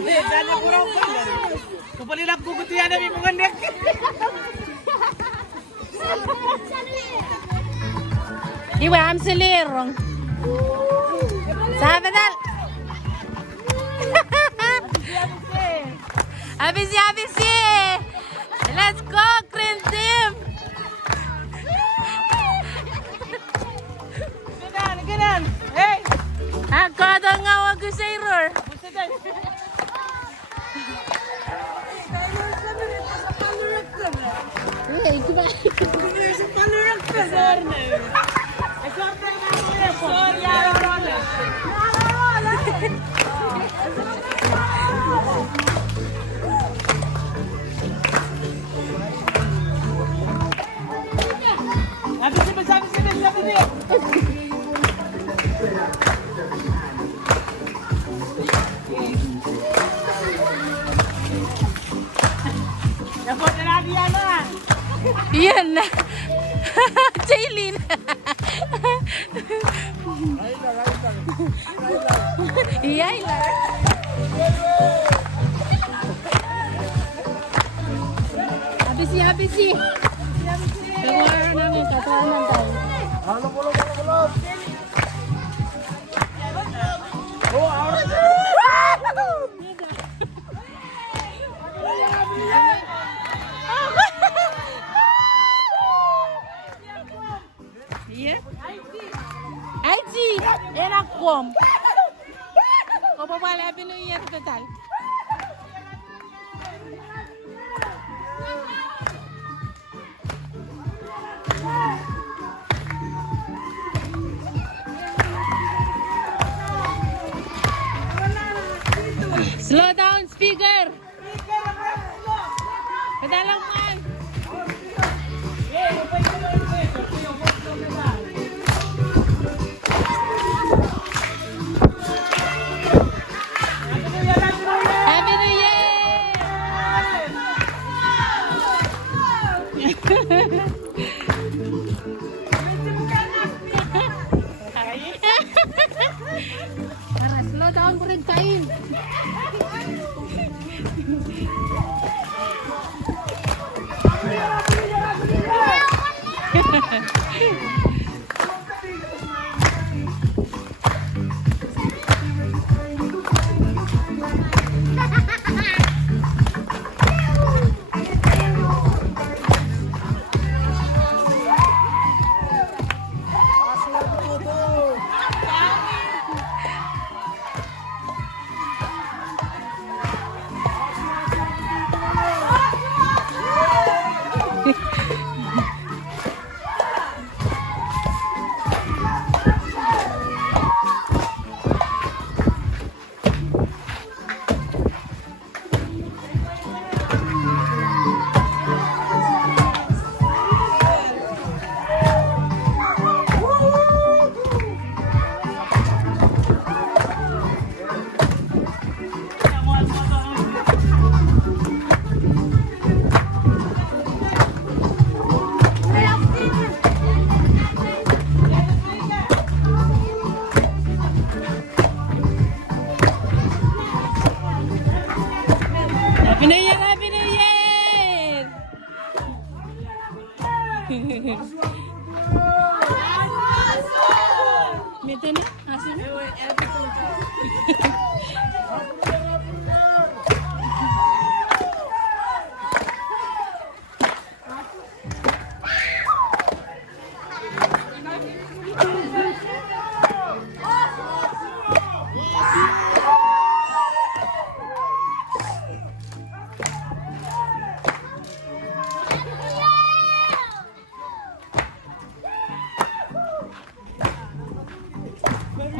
Gana kurang pa. Kapalilap ko kutuyan na may mga nek. Iwa am selirong. Sabi dal. Abisi. Let's go, Green Team. Ganan. Hey. Ako daw nga wag sa error. Yan na. Jaylin. Iyayla. Habisi. Tawaran namin, tatawanan tayo. Halo, bulog. IG, enak kom. Kau bawa Happy New Year total. Slow down, speaker. Padalang man. Happy New Year. Slow down ko rin kain. Happy New Year, Happy New Year! Mito na? Asin na?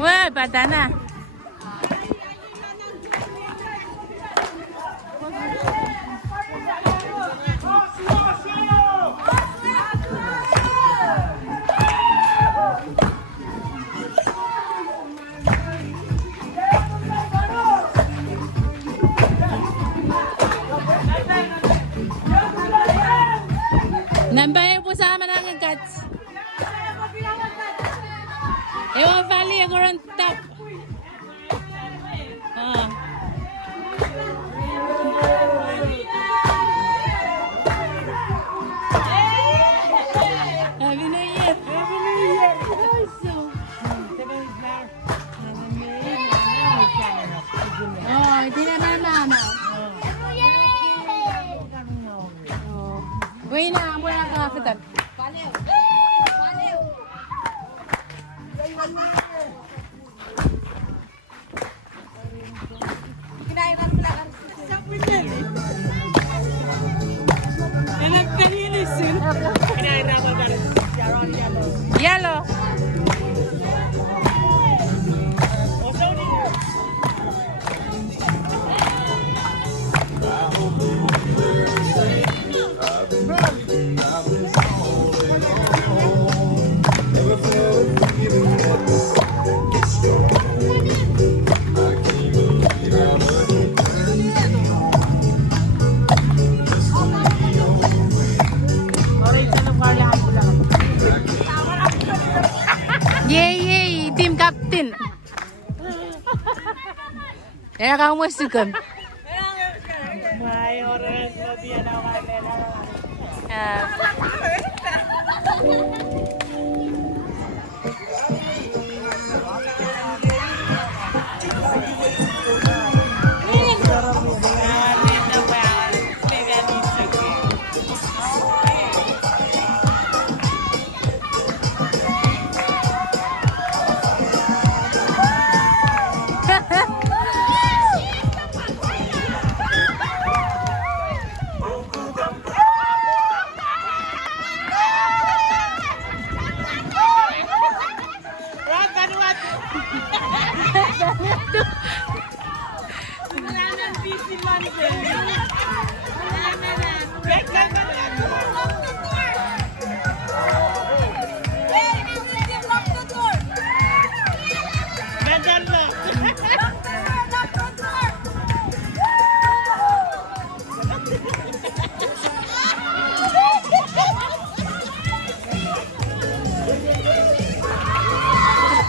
Wah, badana. Nambay po sa amin ang cats. Ewan Valley, ako ron top. Pwede na na. Uy na, mula ka sa Baliw. Kinailan pala ka. Sabi niya eh. Nagkahilis eh. Kinahirapan ka rin. Yellow. Yay, team captain. Ya kamu suka. May oras na diyan ako kanila.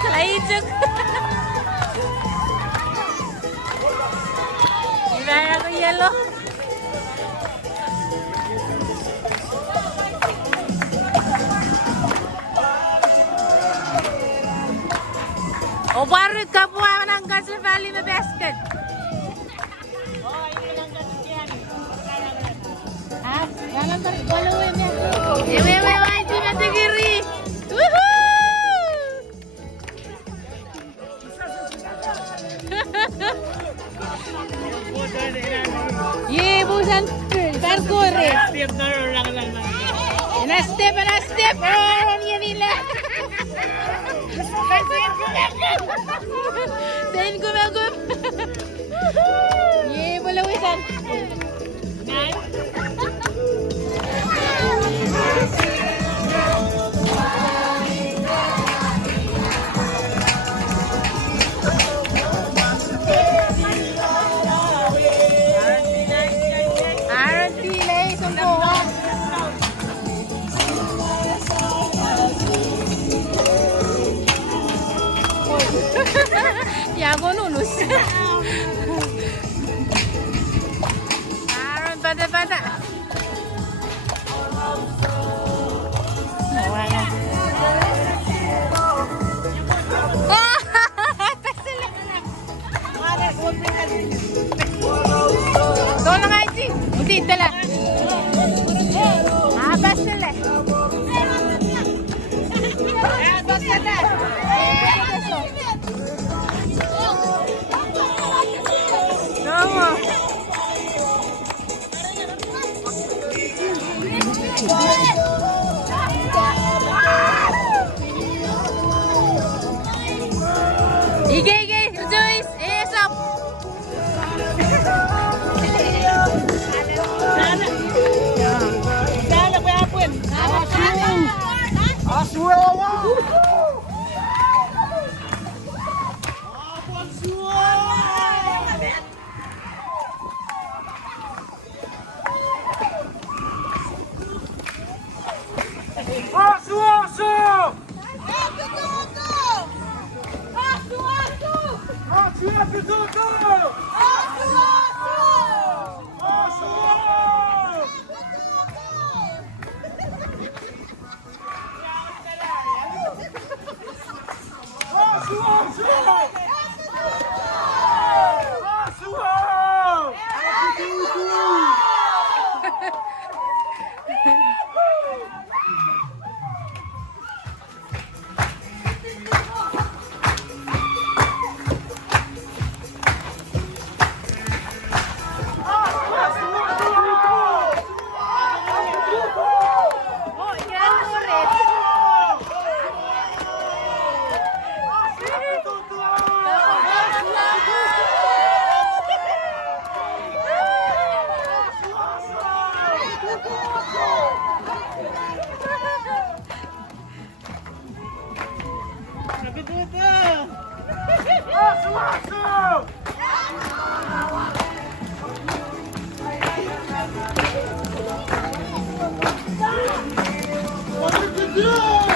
Kalaijok. Gimana aku yellow? O baru kamu ang kasi valley na basket. Ah, dalam terpaluin ya. Ewe wajib mati kiri. Woohoo! Ye, busan parkour. Step na lang. Na step. Oh, niya nila. Sayin gumagum. Ye, bulawisan. Ya ako lulus. Aaron, bata. Tolong aja. Udah itulah. Abas lah. Abas lah. Ige, Joyce, stop. Sana ko yapon. Yeah!